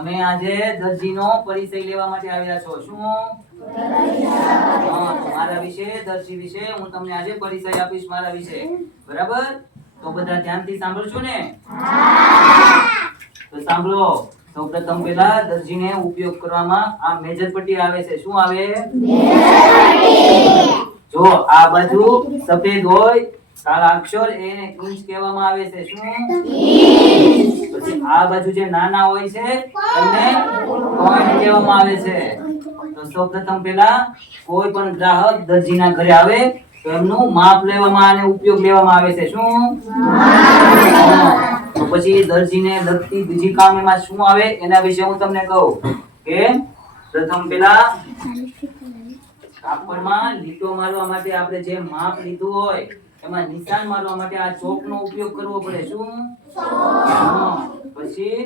તમે આજે દરજીનો પરિચય લેવા માટે આવ્યા છો. શું? મારા વિશે, દરજી વિશે હું તમને આજે પરિચય આપીશ મારા વિશે. બરાબર? તો બધા ધ્યાનથી સાંભળશો ને? તો સાંભળો. સૌપ્રથમ પહેલા દરજીને ઉપયોગ કરવામાં આ મેજર પટ્ટી આવે છે. શું આવે? જો આ બાજુ સફેદ હોય કાળા અક્ષર એને ઇંચ કહેવામાં આવે છે. શું? પછી આ બાજુ જે નાના હોય છે એમને પોઈન્ટ કહેવામાં આવે છે. તો સૌપ્રથમ પહેલા કોઈ પણ ગ્રાહક દરજીના ઘરે આવે તો એમનું માપ લેવામાં અને ઉપયોગ લેવામાં આવે છે. શું? તો પછી દરજીને લગતી બીજી કામ એમાં શું આવે એના વિશે હું તમને કહું કે પ્રથમ પહેલા કાપડમાં લીટો મારવા માટે આપણે જે માપ લીધું હોય એમાં નિશાન મારવા માટે આ ચોકનો ઉપયોગ કરવો પડે. શું? પછી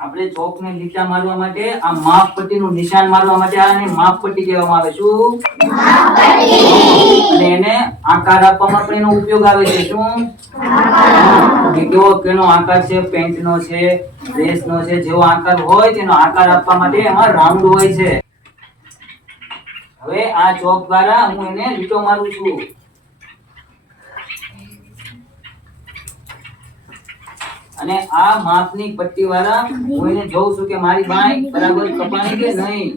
આપણે ચોકને લીટા મારવા માટે આ માપ પટ્ટીનું નિશાન મારવા માટે આને માપ પટ્ટી કહેવામાં આવે. શું? અને એને આકાર આપવામાં પણ એનો ઉપયોગ આવે છે. શું? કે કેવો કેનો આકાર છે, પેન્ટનો છે, ડ્રેસનો છે, જેવો આકાર હોય તેનો આકાર આપવા માટે એમાં રાઉન્ડ હોય છે. હવે આ ચોક દ્વારા હું એને લીટો મારું છું. અને આ માપની પટ્ટી વાળા હું એને જોઉં છું કે મારી બાંય બરાબર કપાણી કે નહીં.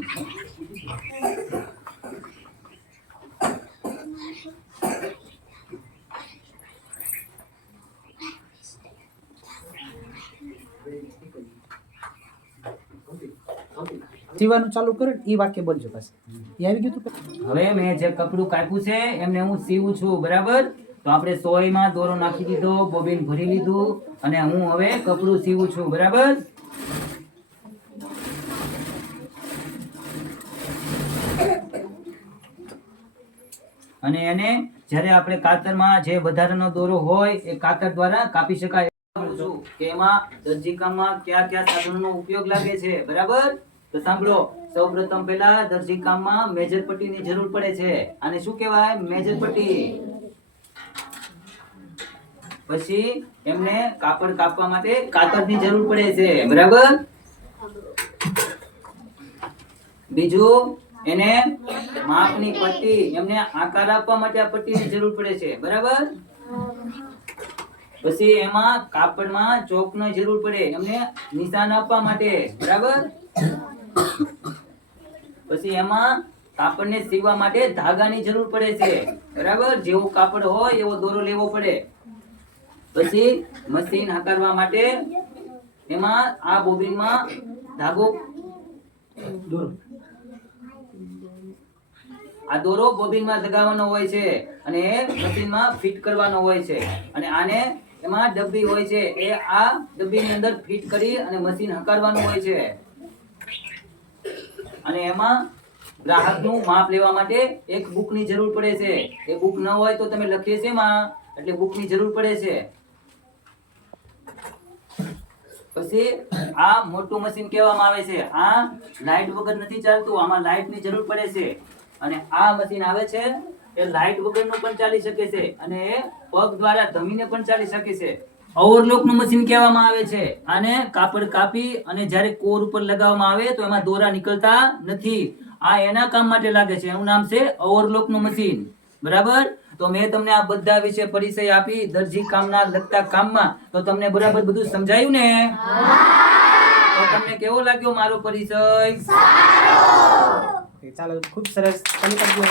સીવાનું ચાલુ કરે ઈ વાક્ય બોલજો પાછું. એ આવી ગયું તું? હવે મેં જે કપડું કાપ્યું છે એમને હું સીવું છું. બરાબર? તો આપણે સોયમાં દોરો નાખી દીધો, બોબીન ભરી લીધું અને હું હવે કપડું સીવું છું. બરાબર? અને એને જ્યારે આપણે કાતરમાં જે વધારાનો દોરો હોય એ કાતર દ્વારા કાપી શકાય છું કે એમાં દરજીકામમાં કયા કયા સાધનોનો ઉપયોગ લાગે છે. બરાબર? તો સાંભળો. સૌપ્રથમ પહેલા દરજીકામમાં મેજર પટ્ટીની જરૂર પડે છે. આને શું કહેવાય? મેજર પટ્ટી. પછી એમને કાપડ કાપવા માટે કાતરની જરૂર પડે છે. બરાબર? બીજું એને માપની પટ્ટી એમને આકાર આપવા માટે આ પટ્ટીની જરૂર પડે છે. બરાબર? પછી એમાં કાપડમાં ચોકની જરૂર પડે એમને નિશાન આપવા માટે. બરાબર? પછી એમાં કાપડને સીવવા માટે ધાગાની જરૂર પડે છે. બરાબર? જેવું કાપડ હોય એવો દોરો લેવો પડે. પછી મશીન હકારવા માટે એમાં આ બોબીનમાં ધાગો આ દોરો બોબીનમાં લગાવવાનો હોય છે અને મશીનમાં ફિટ કરવાનો હોય છે. અને આને એમાં ડબ્બી હોય છે એ આ ડબ્બીની અંદર ફિટ કરી અને મશીન હકારવાનું હોય છે. અને એમાં ગ્રાહકનું માપ લેવા માટે એક બુકની જરૂર પડે છે. એ બુક ન હોય તો તમે લખીએ છે એમાં એટલે બુકની જરૂર પડે છે. પછી આ મોટું મશીન કહેવામાં આવે છે. આ લાઈટ વગર નથી ચાલતું. આમાં લાઈટની જરૂર પડે છે. અને આ મશીન આવે છે એ લાઈટ વગરનું પણ ચાલી શકે છે અને એ પગ દ્વારા ધમીને પણ ચાલી શકે છે. ઓવરલોકનું મશીન કહેવામાં આવે છે. આને કાપડ કાપી અને જ્યારે કોર ઉપર લગાવવામાં આવે તો એમાં દોરા નીકળતા નથી. આ એના કામ માટે લાગે છે. એનું નામ છે ઓવરલોકનું મશીન. બરાબર? તો મેં તમને આ બધા વિશે પરિચય આપી દરજી કામના લગતા કામમાં. તો તમને બરાબર બધું સમજાયું ને? તો તમને કેવો લાગ્યો મારો પરિચય? ચાલો, ખૂબ સરસ. ચાલુ કરજો.